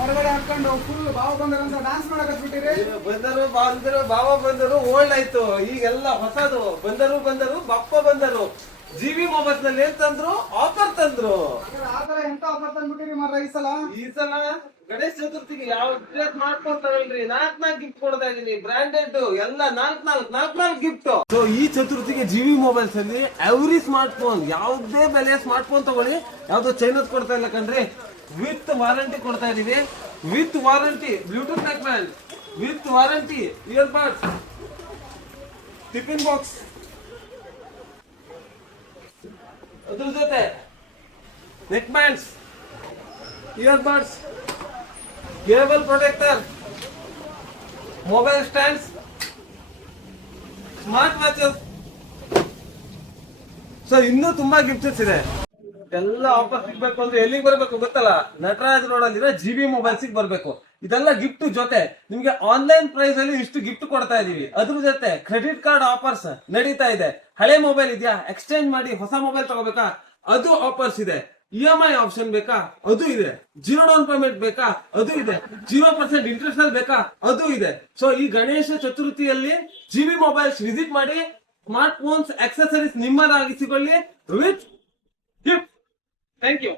ಹೊರಗಡೆ ಹಾಕೊಂಡು ಫುಲ್ ಬಾವ ಬಂದರಂತ ಡ್ಯಾನ್ಸ್ ಮಾಡಕತ್ಬಿಟ್ಟಿರಿ. ಬಾವ ಬಂದರು ಓಲ್ಡ್ ಆಯ್ತು, ಈಗೆಲ್ಲ ಹೊಸದು. ಬಂದರು ಬಪ್ಪ ಬಂದರು. ಜಿವಿ ಮೊಬೈಲ್ಸ್ ನಲ್ಲಿ ಏನ್ ತಂದ್ರು? ಆಫರ್ ತಂದ್ರು. ಆತರ ಎಂತ ಆಫರ್ ತಂದ್ಬಿಟ್ಟಿರಿ ಮಾರ್ರೆ ಈ ಸಲ ಗಣೇಶ ಚತುರ್ಥಿಗೆ ಯಾವ್ದೇ ಸ್ಮಾರ್ಟ್ ಫೋನ್ ತಗೊಳ್ರಿ, 4 ಗಿಫ್ಟ್ ಕೊಡ್ತಾ ಇದೀನಿ. ಬ್ರಾಂಡೆಡ್ ಎಲ್ಲ 4 ಗಿಫ್ಟ್. ಸೊ ಈ ಚತುರ್ಥಿಗೆ ಜಿವಿ ಮೊಬೈಲ್ಸ್ ಅಲ್ಲಿ ಎವ್ರಿ ಸ್ಮಾರ್ಟ್ ಫೋನ್, ಯಾವ್ದೇ ಬೆಲೆಯ ಸ್ಮಾರ್ಟ್ ಫೋನ್ ತಗೊಳ್ಳಿ, ಯಾವ್ದೋ ಚೈನಾದ್ ಕೊಡ್ತಾ ಇಲ್ಲ ಕಣ್ರಿ. ವಿತ್ ವಾರಂಟಿ ಕೊಡ್ತಾ ಇದೀವಿ. With warranty Bluetooth neckband, with warranty earbuds, tiffin box, ಅದ್ರ ಜೊತೆ neckbands, earbuds, cable protector, mobile stands, smart watches. So ಇನ್ನೂ ತುಂಬಾ ಗಿಫ್ಟ್ಸ್ ಇದೆ. ಎಲ್ಲ ಆಫರ್ ಸಿಗ್ಬೇಕು ಅಂದ್ರೆ ಎಲ್ಲಿಗೆ ಬರ್ಬೇಕು ಗೊತ್ತಲ್ಲ? ನಟರಾಜ್ ರೋಡ್ ಅಲ್ಲಿ ಜಿಬಿ ಮೊಬೈಲ್ಸ್ ಬರ್ಬೇಕು. ಇದೆಲ್ಲ ಗಿಫ್ಟ್ ಜೊತೆ ನಿಮ್ಗೆ ಆನ್ಲೈನ್ ಪ್ರೈಸ್ ಅಲ್ಲಿ ಇಷ್ಟು ಗಿಫ್ಟ್ ಕೊಡ್ತಾ ಇದೀವಿ. ಅದ್ರ ಜೊತೆ ಕ್ರೆಡಿಟ್ ಕಾರ್ಡ್ ಆಫರ್ಸ್ ನಡೀತಾ ಇದೆ. ಹಳೆ ಮೊಬೈಲ್ ಇದೆಯಾ, ಎಕ್ಸ್ಚೇಂಜ್ ಮಾಡಿ ಹೊಸ ಮೊಬೈಲ್ ತಗೋಬೇಕಾ, ಅದು ಆಫರ್ಸ್ ಇದೆ. EMI ಆಪ್ಷನ್ ಬೇಕಾ, ಅದು ಇದೆ. 0 ಡೌನ್ ಪೇಮೆಂಟ್ ಬೇಕಾ, ಅದು ಇದೆ. 0% ಇಂಟ್ರೆಸ್ಟ್ ಅಲ್ಲಿ ಬೇಕಾ, ಅದು ಇದೆ. ಸೊ ಈ ಗಣೇಶ ಚತುರ್ಥಿಯಲ್ಲಿ ಜಿಬಿ ಮೊಬೈಲ್ಸ್ ವಿಸಿಟ್ ಮಾಡಿ, ಸ್ಮಾರ್ಟ್ ಫೋನ್ಸ್, ಆಕ್ಸೆಸರೀಸ್ ನಿಮ್ಮದಾಗಿಸಿಕೊಳ್ಳಿ ವಿತ್ ಗಿಫ್ಟ್. Thank you.